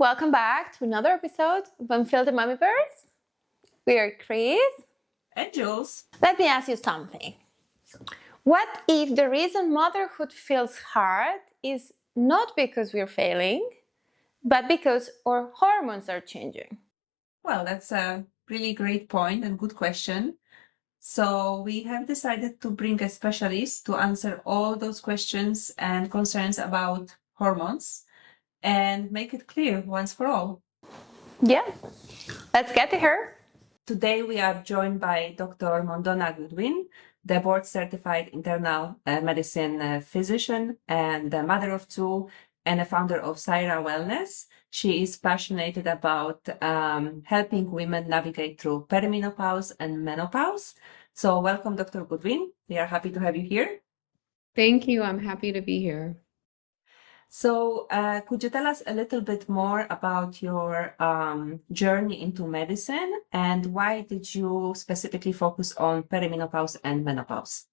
Welcome back to another episode of Unfiltered Mumiverse. We are Chris and Jules. Let me ask you something. What if the reason motherhood feels hard is not because we're failing, but because our hormones are changing? Well, that's a really great point and good question. So we have decided to bring a specialist to answer all those questions and concerns about hormones and make it clear once for all. Yeah, let's get to her. Today we are joined by Dr. Mondona Goodwin, the board-certified internal medicine physician and the mother of two and a founder of CYRA Wellness. She is passionate about helping women navigate through perimenopause and menopause. So welcome, Dr. Goodwin. We are happy to have you here. Thank you. I'm happy to be here. So could you tell us a little bit more about your journey into medicine and why did you specifically focus on perimenopause and menopause?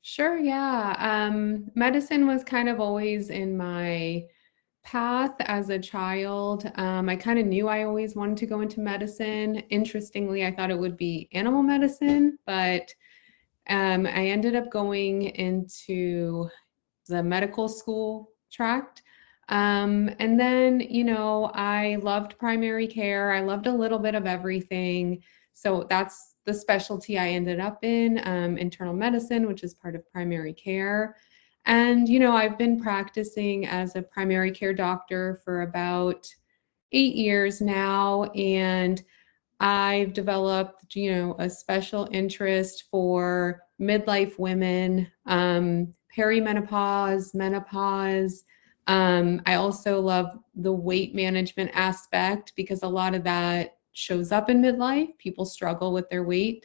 Sure, yeah. Medicine was kind of always in my path as a child. I kind of knew I always wanted to go into medicine. Interestingly, I thought it would be animal medicine, but I ended up going into the medical school tract. And then, I loved primary care. I loved a little bit of everything. So that's the specialty I ended up in, internal medicine, which is part of primary care. And, I've been practicing as a primary care doctor for about 8 years now. And I've developed, a special interest for midlife women, perimenopause, menopause. I also love the weight management aspect because a lot of that shows up in midlife. People struggle with their weight.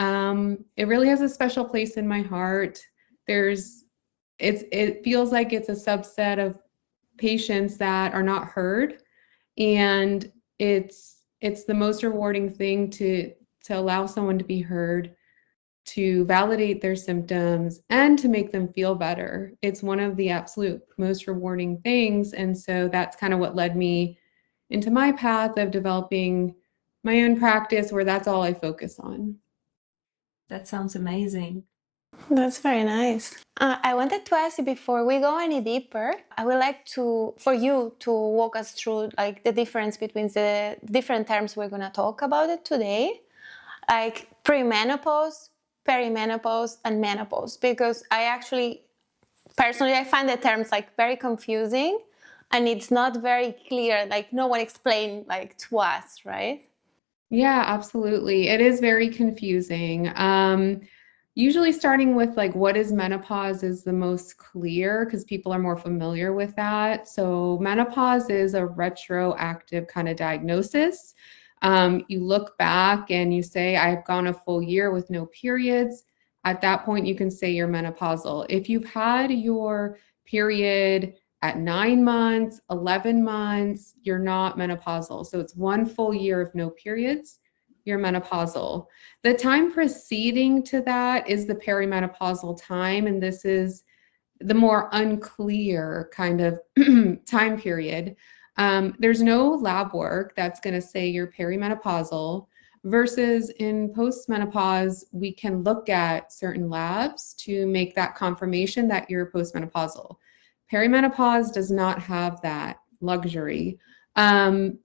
It really has a special place in my heart. It feels like it's a subset of patients that are not heard, and it's the most rewarding thing to allow someone to be heard, to validate their symptoms, and to make them feel better. It's one of the absolute most rewarding things. And so that's kind of what led me into my path of developing my own practice where that's all I focus on. That sounds amazing. That's very nice. I wanted to ask you before we go any deeper, I would like for you to walk us through like the difference between the different terms we're going to talk about it today, like premenopause, perimenopause, and menopause, because personally, I find the terms like very confusing and it's not very clear, like no one explained like to us, right? Yeah, absolutely. It is very confusing. Usually starting with like what is menopause is the most clear because people are more familiar with that. So menopause is a retroactive kind of diagnosis. You look back and you say, I've gone a full year with no periods. At that point, you can say you're menopausal. If you've had your period at 9 months, 11 months, you're not menopausal. So it's one full year of no periods, you're menopausal. The time preceding to that is the perimenopausal time, and this is the more unclear kind of time period. There's no lab work that's going to say you're perimenopausal, versus in postmenopause, we can look at certain labs to make that confirmation that you're postmenopausal. Perimenopause does not have that luxury.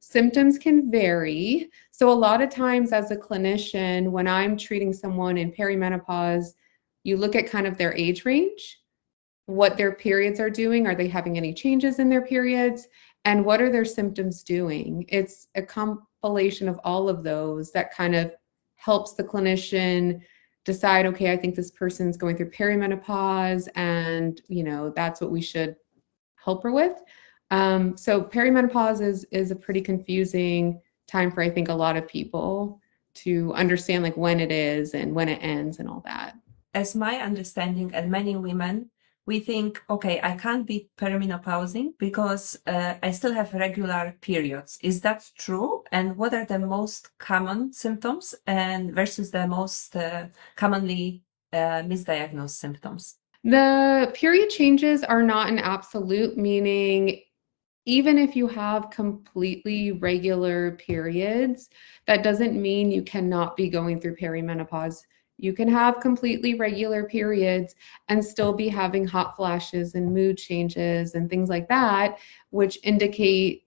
Symptoms can vary. So a lot of times as a clinician, when I'm treating someone in perimenopause, you look at kind of their age range, what their periods are doing. Are they having any changes in their periods? And what are their symptoms doing? It's a compilation of all of those that kind of helps the clinician decide, okay, I think this person's going through perimenopause and, that's what we should help her with. So perimenopause is a pretty confusing time for, I think, a lot of people to understand like when it is and when it ends and all that. As my understanding, and many women, we think, okay, I can't be perimenopausing because I still have regular periods. Is that true? And what are the most common symptoms and versus the most commonly misdiagnosed symptoms? The period changes are not an absolute, meaning even if you have completely regular periods, that doesn't mean you cannot be going through perimenopause. You can have completely regular periods and still be having hot flashes and mood changes and things like that, which indicate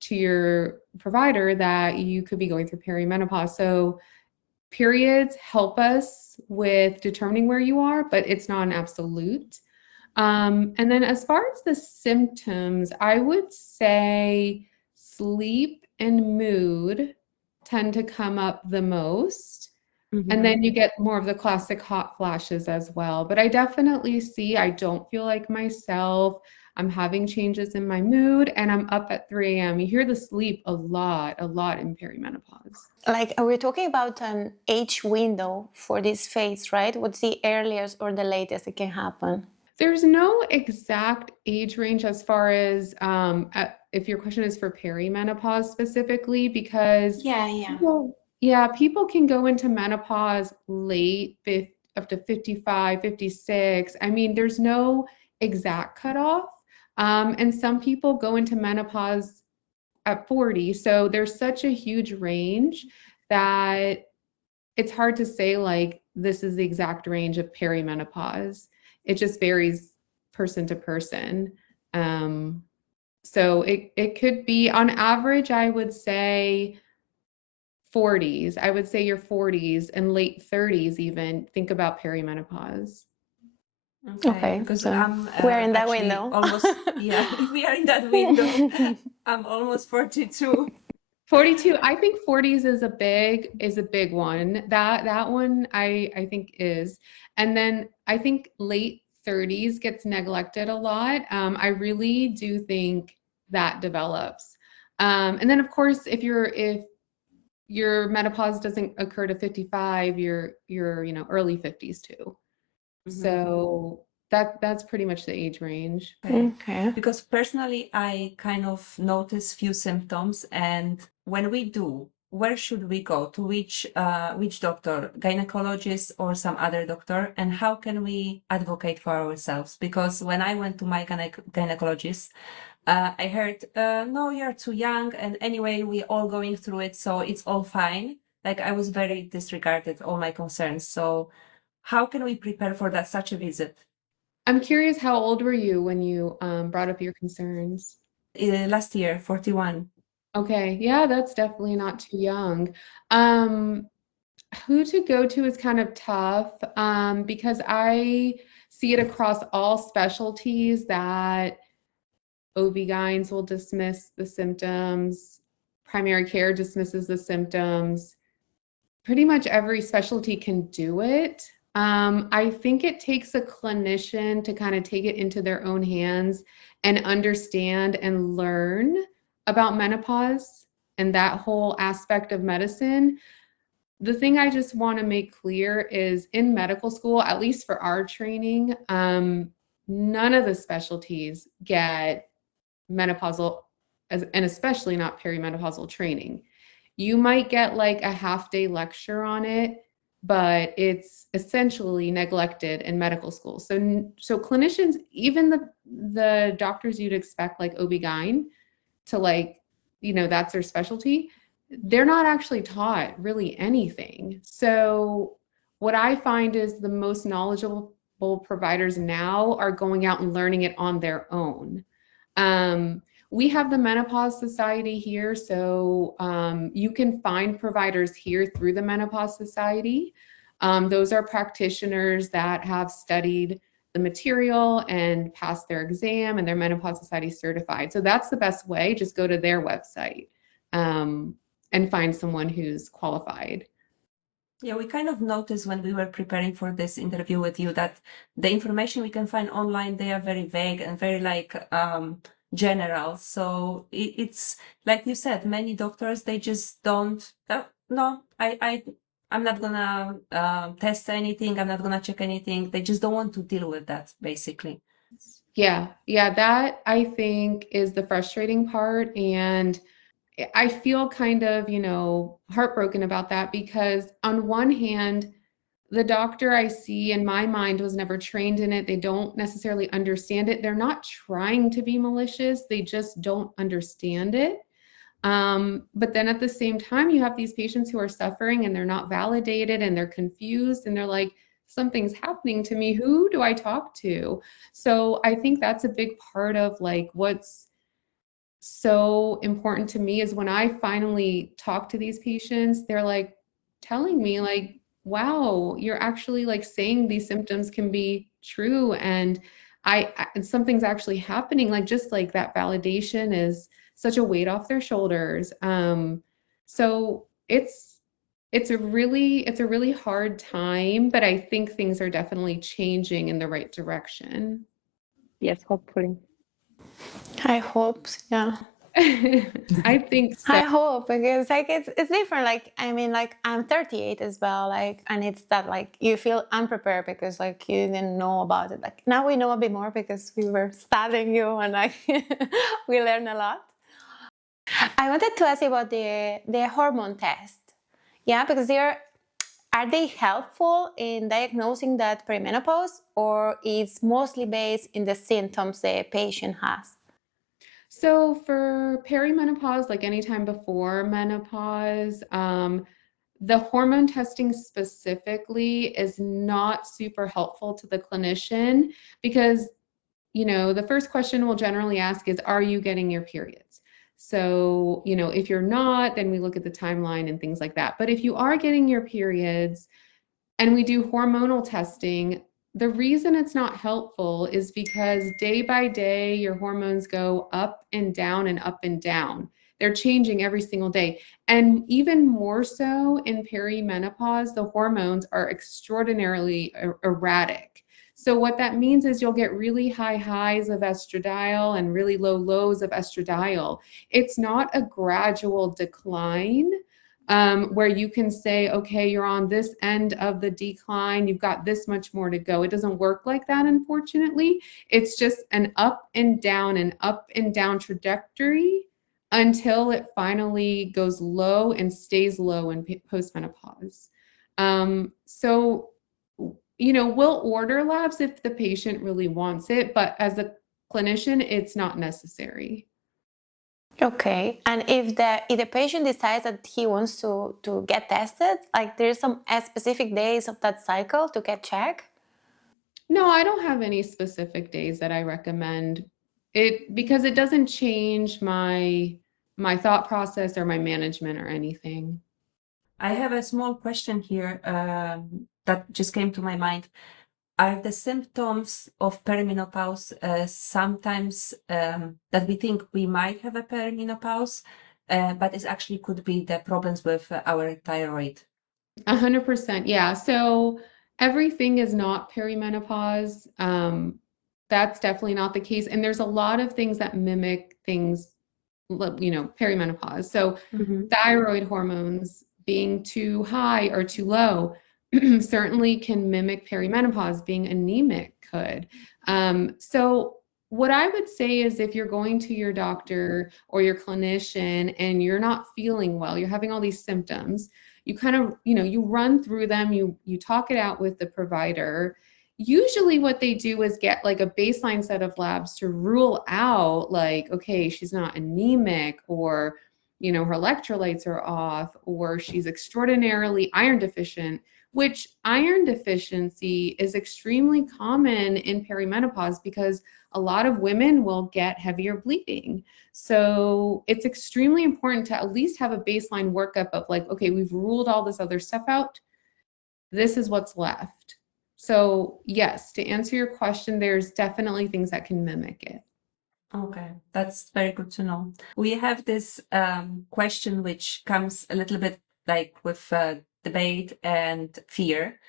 to your provider that you could be going through perimenopause. So periods help us with determining where you are, but it's not an absolute. And then as far as the symptoms, I would say sleep and mood tend to come up the most. And then you get more of the classic hot flashes as well. But I definitely see I don't feel like myself. I'm having changes in my mood and I'm up at 3 a.m. You hear the sleep a lot in perimenopause. Like, we're talking about an age window for this phase, right? What's the earliest or the latest it can happen? There's no exact age range as far as if your question is for perimenopause specifically, because people can go into menopause late, up to 55, 56. I mean, there's no exact cutoff. And some people go into menopause at 40. So there's such a huge range that it's hard to say like this is the exact range of perimenopause. It just varies person to person. So it could be on average, I would say 40s. I would say your 40s and late 30s even think about perimenopause. Okay, because so I'm we're in that actually window. almost, yeah, we are in that window. I'm almost 42. 42, I think 40s is a big one. That one I think is. And then I think late 30s gets neglected a lot. I really do think that develops. And then of course if your menopause doesn't occur to 55, you're early 50s too. So that's pretty much the age range. Okay. Because personally, I kind of notice few symptoms, and when we do, where should we go? To which doctor, gynecologist or some other doctor, and how can we advocate for ourselves? Because when I went to my gynecologist, I heard, no, you're too young, and anyway, we're all going through it, so it's all fine. Like I was very disregarded all my concerns. So how can we prepare for that such a visit? I'm curious, how old were you when you brought up your concerns? Last year, 41. Okay, yeah, that's definitely not too young. Um, who to go to is kind of tough because I see it across all specialties that OB-GYNs will dismiss the symptoms, primary care dismisses the symptoms. Pretty much every specialty can do it. I think it takes a clinician to kind of take it into their own hands and understand and learn about menopause and that whole aspect of medicine. The thing I just want to make clear is in medical school, at least for our training, none of the specialties get menopausal, and especially not perimenopausal training. You might get like a half-day lecture on it, but it's essentially neglected in medical school. So clinicians, even the doctors you'd expect like OB-GYN to like, that's their specialty, they're not actually taught really anything. So what I find is the most knowledgeable providers now are going out and learning it on their own. We have the Menopause Society here, so you can find providers here through the Menopause Society. Those are practitioners that have studied the material and passed their exam and they're Menopause Society certified. So that's the best way. Just go to their website and find someone who's qualified. Yeah, we kind of noticed when we were preparing for this interview with you that the information we can find online, they are very vague and very like general. So it's like you said, many doctors, they just don't, no, I'm not gonna test anything. I'm not gonna check anything. They just don't want to deal with that, basically. Yeah, that I think is the frustrating part. And I feel kind of, heartbroken about that because on one hand, the doctor I see in my mind was never trained in it. They don't necessarily understand it. They're not trying to be malicious, they just don't understand it. But then at the same time, you have these patients who are suffering and they're not validated and they're confused and they're like, something's happening to me. Who do I talk to? So I think that's a big part of like what's so important to me is when I finally talk to these patients, they're like telling me like, wow, you're actually like saying these symptoms can be true and something's actually happening. Like just like that validation is such a weight off their shoulders. So it's a really hard time, but I think things are definitely changing in the right direction. Yes, hopefully. I hope, yeah. I think so. I hope, because like it's different. Like I mean, like I'm 38 as well. Like, and it's that like you feel unprepared because like you didn't know about it. Like now we know a bit more because we were studying you and like we learn a lot. I wanted to ask you about the hormone test. Yeah, because are they helpful in diagnosing that perimenopause, or it's mostly based in the symptoms the patient has? So for perimenopause, like anytime before menopause, the hormone testing specifically is not super helpful to the clinician because, the first question we'll generally ask is, are you getting your periods? So, if you're not, then we look at the timeline and things like that. But if you are getting your periods, and we do hormonal testing, the reason it's not helpful is because day by day, your hormones go up and down and up and down. They're changing every single day. And even more so in perimenopause, the hormones are extraordinarily erratic. So what that means is you'll get really high highs of estradiol and really low lows of estradiol. It's not a gradual decline where you can say, okay, you're on this end of the decline, you've got this much more to go. It doesn't work like that, unfortunately. It's just an up and down trajectory until it finally goes low and stays low in postmenopause. So, we'll order labs if the patient really wants it, but as a clinician, it's not necessary. Okay, and if the patient decides that he wants to get tested, like there's some specific days of that cycle to get checked? No, I don't have any specific days that I recommend it because it doesn't change my thought process or my management or anything. I have a small question here that just came to my mind. Are the symptoms of perimenopause sometimes that we think we might have a perimenopause, but it actually could be the problems with our thyroid? 100%. Yeah. So everything is not perimenopause. That's definitely not the case. And there's a lot of things that mimic things, perimenopause. So thyroid hormones being too high or too low certainly can mimic perimenopause. Being anemic could. So what I would say is if you're going to your doctor or your clinician and you're not feeling well, you're having all these symptoms, you kind of, you run through them, you talk it out with the provider. Usually what they do is get like a baseline set of labs to rule out like, okay, she's not anemic, or, her electrolytes are off, or she's extraordinarily iron deficient, which iron deficiency is extremely common in perimenopause because a lot of women will get heavier bleeding. So it's extremely important to at least have a baseline workup of like, okay, we've ruled all this other stuff out. This is what's left. So yes, to answer your question, there's definitely things that can mimic it. Okay, that's very good to know. We have this question which comes a little bit like with debate and fear,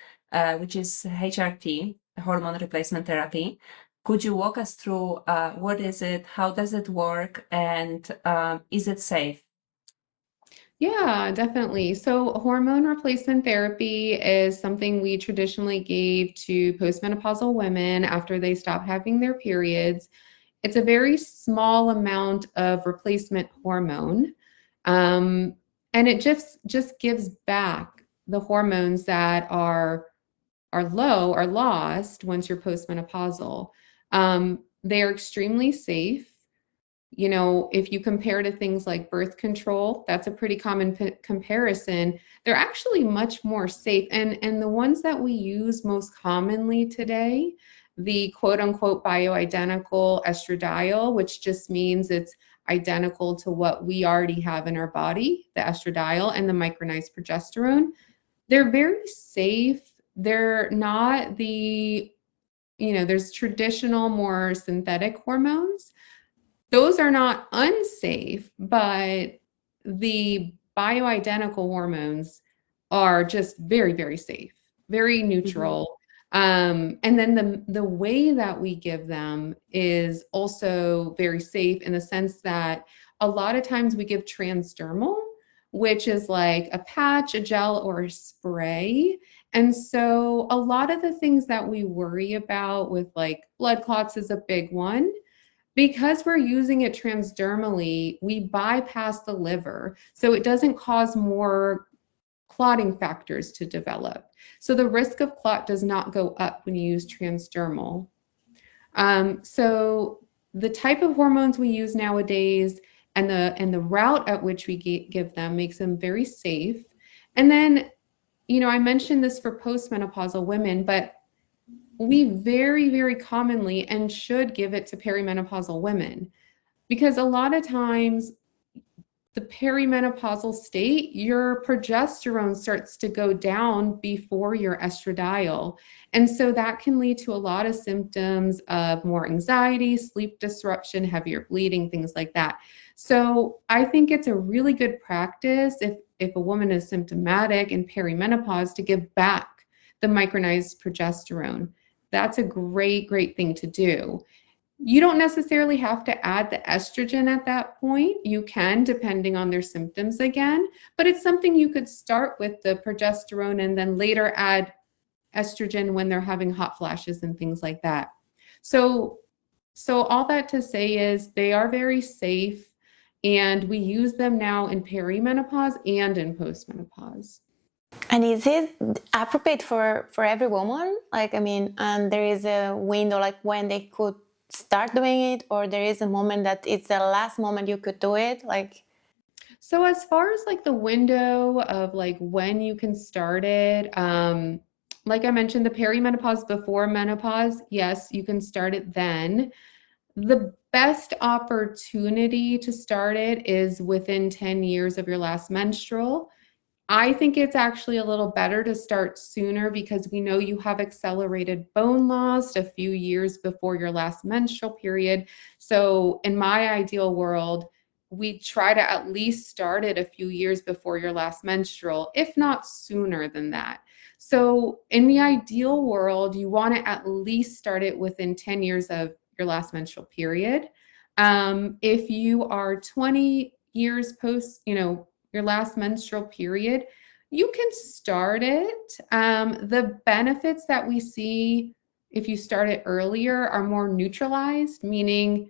which is HRT, hormone replacement therapy. Could you walk us through what is it, how does it work, and is it safe? Yeah, definitely. So hormone replacement therapy is something we traditionally gave to postmenopausal women after they stop having their periods. It's a very small amount of replacement hormone, and it just gives back the hormones that are are low are lost once you're postmenopausal. They are extremely safe. You know, if you compare to things like birth control, that's a pretty common comparison. They're actually much more safe. And the ones that we use most commonly today, the quote unquote bioidentical estradiol, which just means it's identical to what we already have in our body, the estradiol and the micronized progesterone, they're very safe. They're not the, you know, there's traditional, more synthetic hormones. Those are not unsafe, but the bioidentical hormones are just very, very safe, very neutral. And then the way that we give them is also very safe in the sense that a lot of times we give transdermal, which is like a patch, a gel, or a spray. And so a lot of the things that we worry about with like blood clots is a big one. Because we're using it transdermally, we bypass the liver, so it doesn't cause more clotting factors to develop. So the risk of clot does not go up when you use transdermal. So the type of hormones we use nowadays and the route at which we give them makes them very safe. And then, you know, I mentioned this for postmenopausal women, but we very, very commonly and should give it to perimenopausal women, because a lot of times the perimenopausal state, your progesterone starts to go down before your estradiol. And so that can lead to a lot of symptoms of more anxiety, sleep disruption, heavier bleeding, things like that. So I think it's a really good practice if a woman is symptomatic in perimenopause to give back the micronized progesterone. That's a great, great thing to do. You don't necessarily have to add the estrogen at that point. You can, depending on their symptoms again, but it's something you could start with the progesterone and then later add estrogen when they're having hot flashes and things like that. So all that to say is they are very safe, and we use them now in perimenopause and in postmenopause. And is it appropriate for every woman? Like, I mean, and there is a window like when they could start doing it, or there is a moment that it's the last moment you could do it? Like, so as far as like the window of like when you can start it, like I mentioned, the perimenopause before menopause, yes, you can start it then. The best opportunity to start it is within 10 years of your last menstrual. I think it's actually a little better to start sooner because we know you have accelerated bone loss a few years before your last menstrual period. So in my ideal world, we try to at least start it a few years before your last menstrual, if not sooner than that. So in the ideal world, you want to at least start it within 10 years of your last menstrual period. If you are 20 years post, you know, your last menstrual period, you can start it. The benefits that we see if you start it earlier are more neutralized, meaning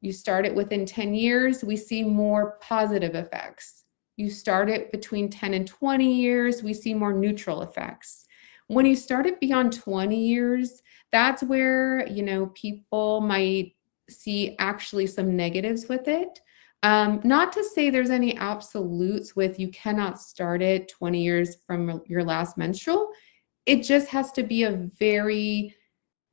you start it within 10 years, we see more positive effects. You start it between 10 and 20 years, we see more neutral effects. When you start it beyond 20 years, that's where, you know, people might see actually some negatives with it. Not to say there's any absolutes with you cannot start it 20 years from your last menstrual. It just has to be a very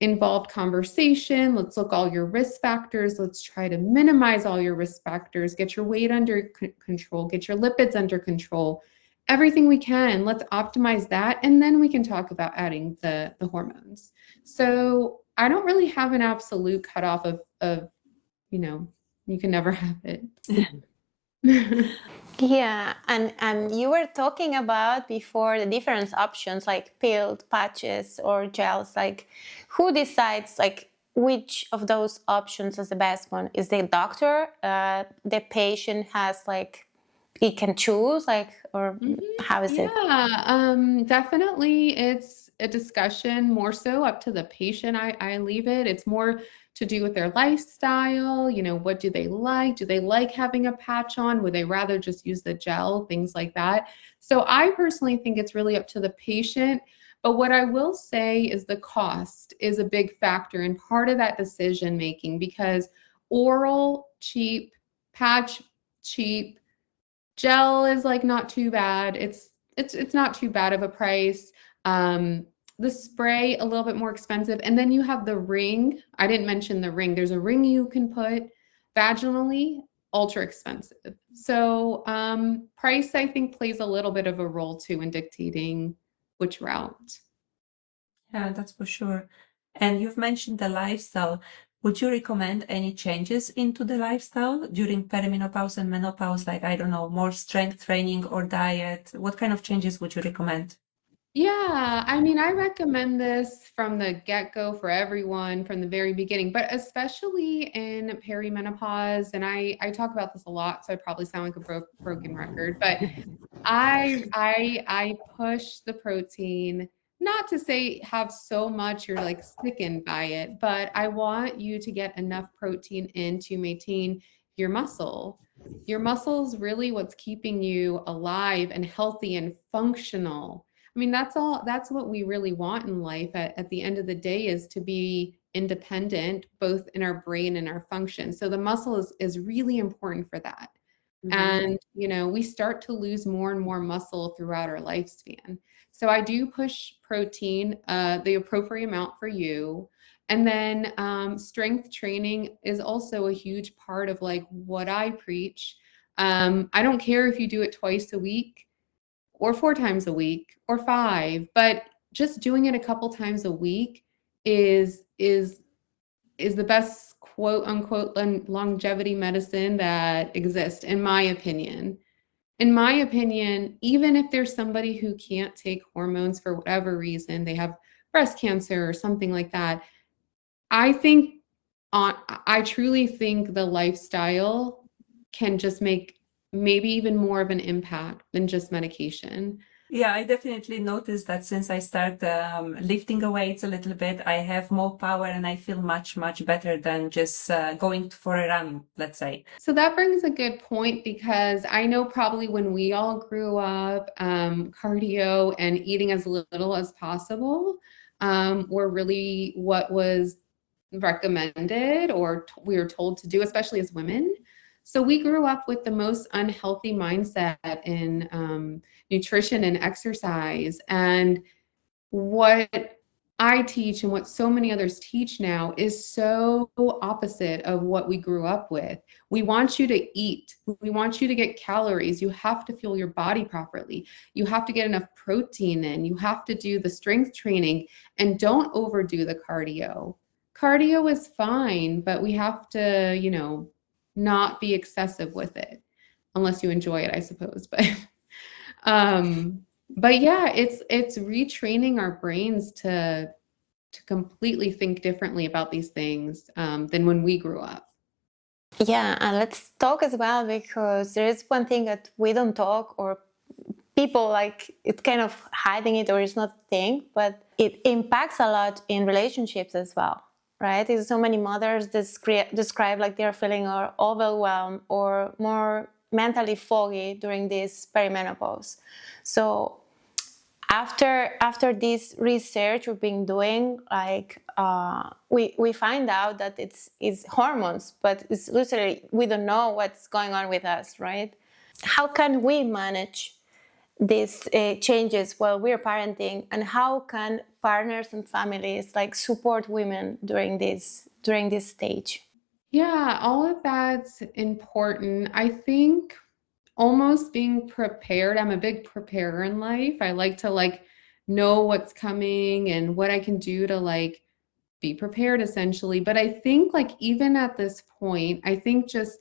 involved conversation. Let's look all your risk factors. Let's try to minimize all your risk factors, get your weight under control, get your lipids under control, everything we can. Let's optimize that. And then we can talk about adding the hormones. So I don't really have an absolute cutoff of, you know, you can never have it. yeah, and you were talking about before the different options like pills, patches, or gels. Like, who decides like which of those options is the best one? Is the doctor? The patient has like he can choose, like, or how is it? Yeah, definitely it's a discussion more so up to the patient. I leave it. It's more to do with their lifestyle. You know, what do they like? Do they like having a patch on? Would they rather just use the gel? Things like that. So I personally think it's really up to the patient. But what I will say is the cost is a big factor and part of that decision making, because oral cheap, patch cheap, gel is like not too bad. It's not too bad of a price. Um, the spray a little bit more expensive, and then you have the ring. I didn't mention the ring. There's a ring you can put vaginally, ultra expensive. So price, I think, plays a little bit of a role too in dictating which route. Yeah, that's for sure. And you've mentioned the lifestyle. Would you recommend any changes into the lifestyle during perimenopause and menopause? Like, I don't know, more strength training or diet? What kind of changes would you recommend? Yeah, I mean, I recommend this from the get-go for everyone from the very beginning, but especially in perimenopause. And I talk about this a lot, so I probably sound like a broken record, but I push the protein, not to say have so much you're like sickened by it, but I want you to get enough protein in to maintain your muscle. Your muscle's really what's keeping you alive and healthy and functional. I mean, that's what we really want in life at the end of the day, is to be independent, both in our brain and our function. So the muscle is really important for that. And, you know, we start to lose more and more muscle throughout our lifespan. So I do push protein, the appropriate amount for you. And then strength training is also a huge part of like what I preach. I don't care if you do it twice a week or 4 times a week or 5, but just doing it a couple times a week is the best quote unquote longevity medicine that exists, in my opinion. In my opinion, even if there's somebody who can't take hormones for whatever reason, they have breast cancer or something like that, I think I truly think the lifestyle can just make maybe even more of an impact than just medication. Yeah, I definitely noticed that since I started lifting weights a little bit, I have more power and I feel much, much better than just going for a run, let's say. So that brings a good point, because I know probably when we all grew up, cardio and eating as little as possible were really what was recommended or we were told to do, especially as women. So we grew up with the most unhealthy mindset in nutrition and exercise. And what I teach and what so many others teach now is so opposite of what we grew up with. We want you to eat. We want you to get calories. You have to fuel your body properly. You have to get enough protein in. You have to do the strength training, and don't overdo the cardio. Cardio is fine, but we have to, you know, not be excessive with it, unless you enjoy it, I suppose. Um, but yeah, it's retraining our brains to completely think differently about these things than when we grew up. Yeah, and let's talk as well, because there is one thing that we don't talk, or people like it's kind of hiding it, or it's not a thing, but it impacts a lot in relationships as well, right? There's so many mothers describe like they're feeling overwhelmed or more mentally foggy during this perimenopause. So after this research we've been doing, like we find out that it's hormones, but it's literally we don't know what's going on with us, right? How can we manage these changes while we're parenting, and how can partners and families like support women during this stage? Yeah, all of that's important. I think almost being prepared. I'm a big preparer in life. I like to like know what's coming and what I can do to like be prepared essentially. But I think like even at this point, I think just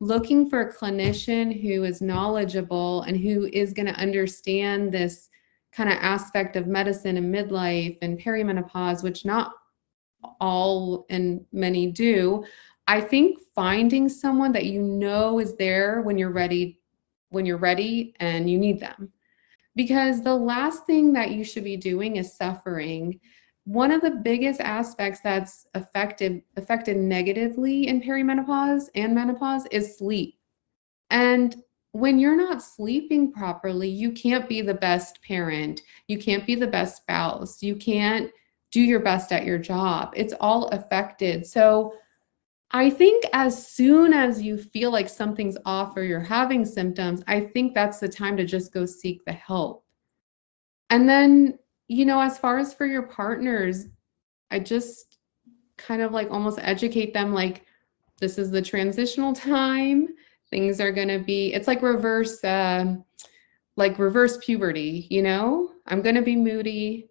looking for a clinician who is knowledgeable and who is going to understand this kind of aspect of medicine and midlife and perimenopause, which not all and many do. I think finding someone that you know is there when you're ready and you need them. Because the last thing that you should be doing is suffering. One of the biggest aspects that's affected negatively in perimenopause and menopause is sleep. And when you're not sleeping properly, you can't be the best parent. You can't be the best spouse. You can't do your best at your job. It's all affected. So I think as soon as you feel like something's off or you're having symptoms, I think that's the time to just go seek the help. And then, as far as for your partners, I just kind of like almost educate them like this is the transitional time. Things are going to be, it's like reverse puberty, I'm going to be moody.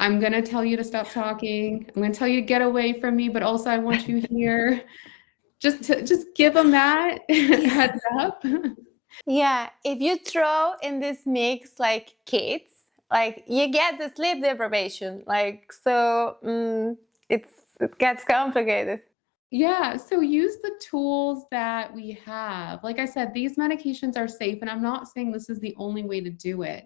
I'm going to tell you to stop talking. I'm going to tell you to get away from me, but also I want you here. Just give them that heads up. Yeah, if you throw in this mix like kids, like you get the sleep deprivation, like so it gets complicated. Yeah, so use the tools that we have. Like I said, these medications are safe, and I'm not saying this is the only way to do it,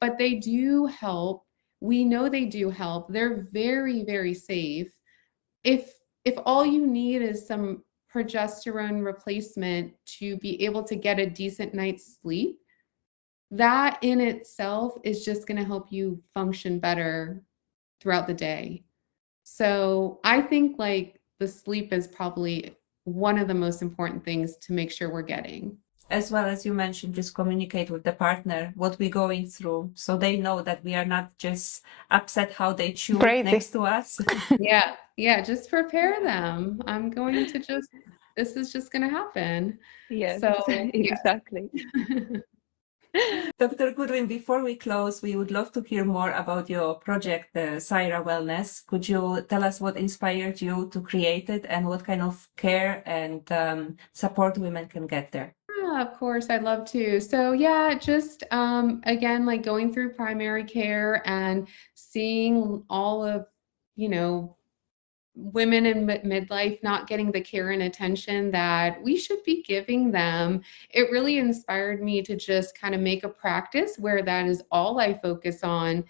but they do help. We know they do help. They're very, very safe. If if all you need is some progesterone replacement to be able to get a decent night's sleep, that in itself is just going to help you function better throughout the day. So I think like the sleep is probably one of the most important things to make sure we're getting. As well as you mentioned, just communicate with the partner what we're going through so they know that we are not just upset how they chew Crazy. next to us. Yeah, just prepare them. This is just going to happen. Yes, So, exactly. Dr. Goodwin, before we close, we would love to hear more about your project, CYRA Wellness. Could you tell us what inspired you to create it and what kind of care and support women can get there? Yeah, of course, I'd love to. So yeah, just again, like going through primary care and seeing all of, you know, women in midlife not getting the care and attention that we should be giving them. It really inspired me to just kind of make a practice where that is all I focus on.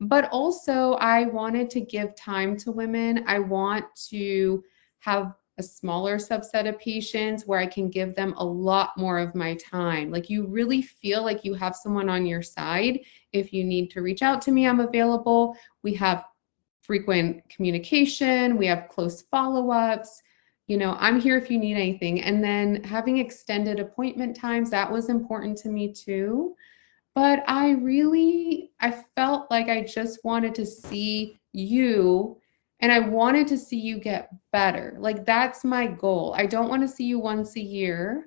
But also, I wanted to give time to women. I want to have a smaller subset of patients where I can give them a lot more of my time. Like you really feel like you have someone on your side. If you need to reach out to me, I'm available. We have frequent communication, we have close follow-ups. I'm here if you need anything. And then having extended appointment times, that was important to me too. But I felt like I just wanted to see you and I wanted to see you get better. Like that's my goal. I don't want to see you once a year.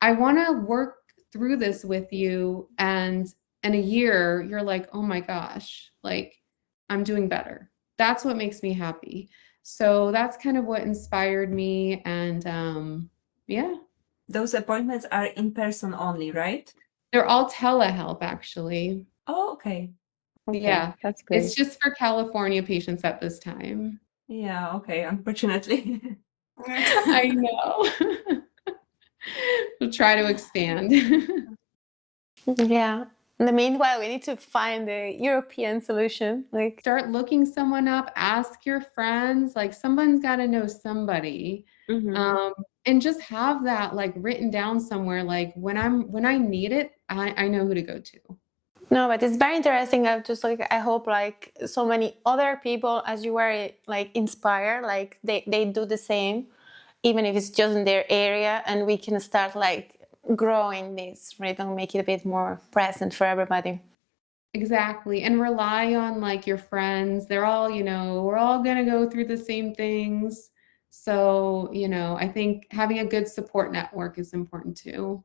I want to work through this with you and in a year you're like, "Oh my gosh, like I'm doing better." That's what makes me happy. So that's kind of what inspired me and yeah. Those appointments are in person only, right? They're all telehealth actually. Oh, okay. Okay, Yeah, that's great. it's just for California patients at this time. Yeah, okay, unfortunately. I know. We'll try to expand. Yeah. In the meanwhile, we need to find a European solution. Like, Start looking someone up, ask your friends, like someone's got to know somebody. Mhm. And just have that like written down somewhere, like when I need it, I know who to go to. no, but it's very interesting. I hope like so many other people as you were like inspired, like they do the same, even if it's just in their area, and we can start like growing this rhythm, make it a bit more present for everybody. Exactly. And rely on like your friends. They're all, we're all going to go through the same things. So, I think having a good support network is important too.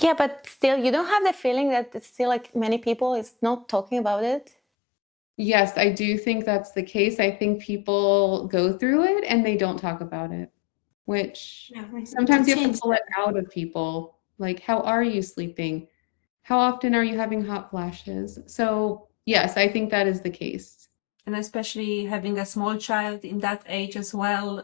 Yeah, but still, you don't have the feeling that it's still like many people is not talking about it. Yes, I do think that's the case. I think people go through it and they don't talk about it, which sometimes you have to pull it out of people. Like, how are you sleeping? How often are you having hot flashes? So, yes, I think that is the case. And especially having a small child in that age as well,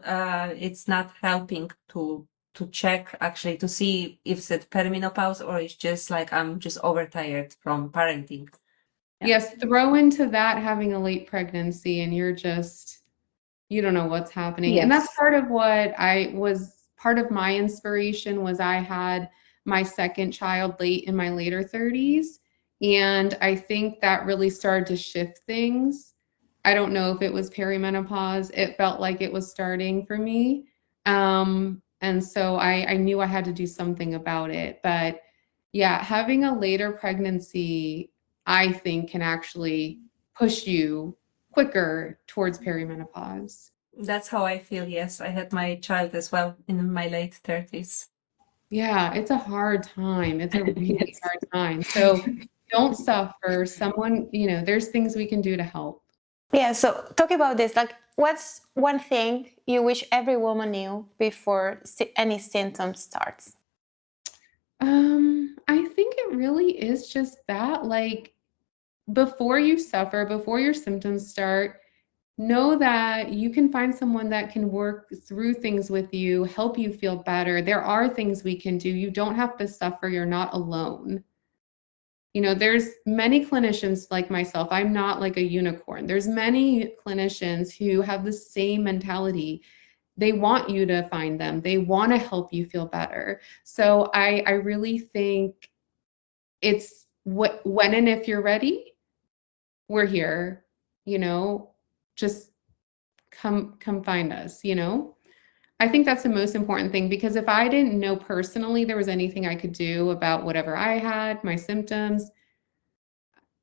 it's not helping to check actually to see if it's perimenopause or it's just like I'm just overtired from parenting. Yeah. Yes, throw into that having a late pregnancy and you don't know what's happening. And that's Yes. part of my inspiration was I had my second child late in my later 30s. And I think that really started to shift things. I don't know if it was perimenopause. It felt like it was starting for me. And so I knew I had to do something about it. But yeah, having a later pregnancy, I think, can actually push you quicker towards perimenopause. That's how I feel. Yes, I had my child as well in my late 30s. Yeah, it's a hard time. It's a really Yes. hard time. So don't suffer. Someone, there's things we can do to help. Yeah, so talk about this. Like, what's one thing you wish every woman knew before any symptoms starts? I think it really is just that, like, before you suffer, before your symptoms start, know that you can find someone that can work through things with you, help you feel better. There are things we can do. You don't have to suffer. You're not alone. There's many clinicians like myself. I'm not like a unicorn. There's many clinicians who have the same mentality. They want you to find them. They want to help you feel better. So I really think it's when and if you're ready, we're here. Just come find us. I think that's the most important thing, because if I didn't know personally there was anything I could do about whatever I had, my symptoms,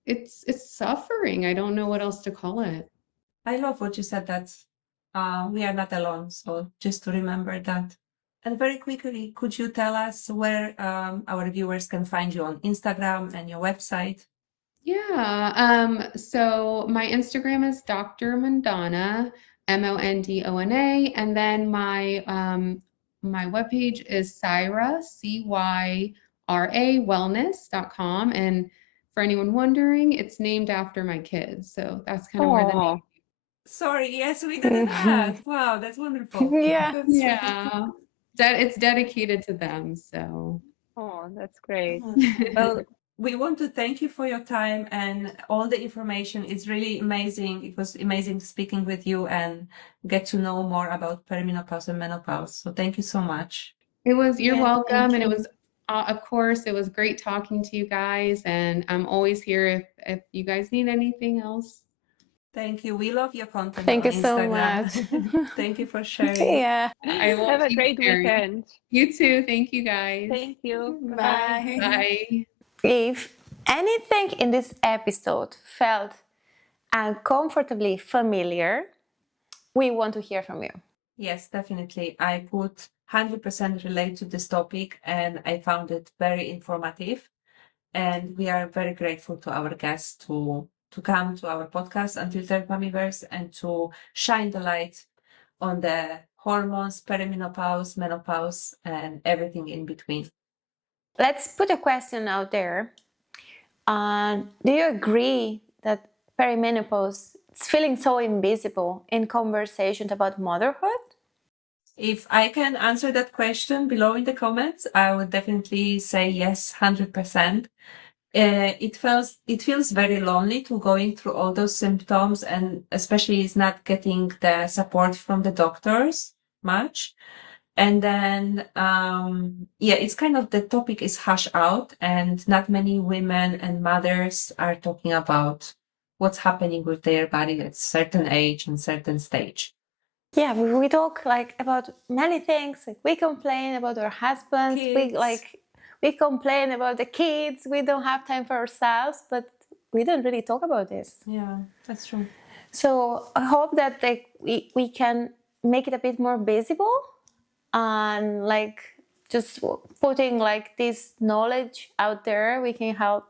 it's suffering. I don't know what else to call it. I love what you said, that we are not alone. So just to remember that. And very quickly, could you tell us where our viewers can find you on Instagram and your website? Yeah. So my Instagram is Dr. Mondona, Mondona, and then my webpage is CYRA, CYRA Wellness.com. And for anyone wondering, it's named after my kids. So that's kind of where the Oh, Sorry, yes, we didn't ask. Wow, that's wonderful. Yeah. That's yeah. It's dedicated to them. So that's great. Well, Well, we want to thank you for your time and all the information. It's really amazing. It was amazing speaking with you and get to know more about perimenopause and menopause. So thank you so much. you're Yeah, welcome. thank And it you. was, of course, it was great talking to you guys. And I'm always here if you guys need anything else. Thank you. We love your content Thank on you so Instagram. much. Thank you for sharing. Yeah. I will have a keep great sharing. weekend. You too. Thank you guys. Thank you. Bye. Bye. Bye. If anything in this episode felt uncomfortably familiar, we want to hear from you. Yes, definitely. I could 100% relate to this topic and I found it very informative. And we are very grateful to our guests to come to our podcast, Unfiltered Mumiverse, and to shine the light on the hormones, perimenopause, menopause, and everything in between. Let's put a question out there. Do you agree that perimenopause is feeling so invisible in conversations about motherhood? If I can answer that question below in the comments, I would definitely say yes, 100%. It feels very lonely to going through all those symptoms, and especially is not getting the support from the doctors much. And then it's kind of, the topic is hushed out and not many women and mothers are talking about what's happening with their body at certain age and certain stage. Yeah, we talk like about many things. Like we complain about our husbands. Kids. We complain about the kids. We don't have time for ourselves, but we don't really talk about this. Yeah, that's true. So I hope that we can make it a bit more visible, and just putting this knowledge out there, we can help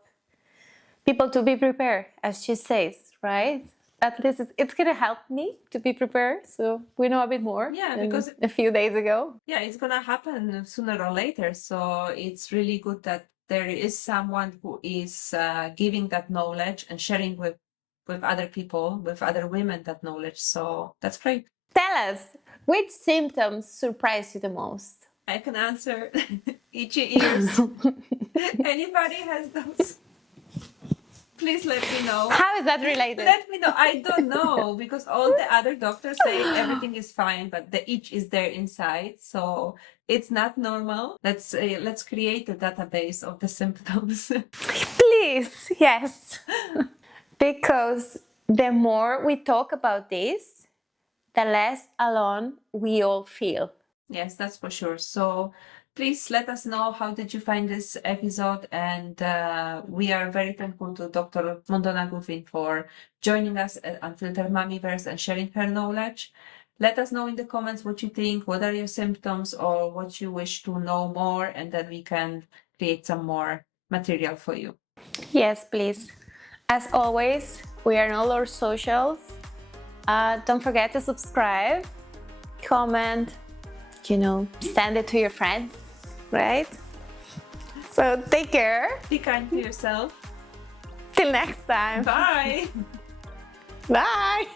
people to be prepared, as she says, right? At least it's gonna help me to be prepared, so we know a bit more. Yeah, than because a few days ago. Yeah, it's gonna happen sooner or later. So it's really good that there is someone who is giving that knowledge and sharing with other people, with other women, that knowledge. So that's great. Tell us, which symptoms surprise you the most? I can answer. Itchy ears. Anybody has those? Please let me know. How is that related? Let me know. I don't know because all the other doctors say everything is fine, but the itch is there inside, so it's not normal. Let's create a database of the symptoms. Please, yes. Because the more we talk about this, the less alone we all feel. Yes, that's for sure. So please let us know how did you find this episode, and we are very thankful to Dr. Mondona Goodwin for joining us at Unfiltered Mumiverse and sharing her knowledge. Let us know in the comments what you think, what are your symptoms, or what you wish to know more, and then we can create some more material for you. Yes, please. As always, we are on all our socials. Don't forget to subscribe, comment, send it to your friends, right? So take care. Be kind to yourself. Till next time. Bye. Bye.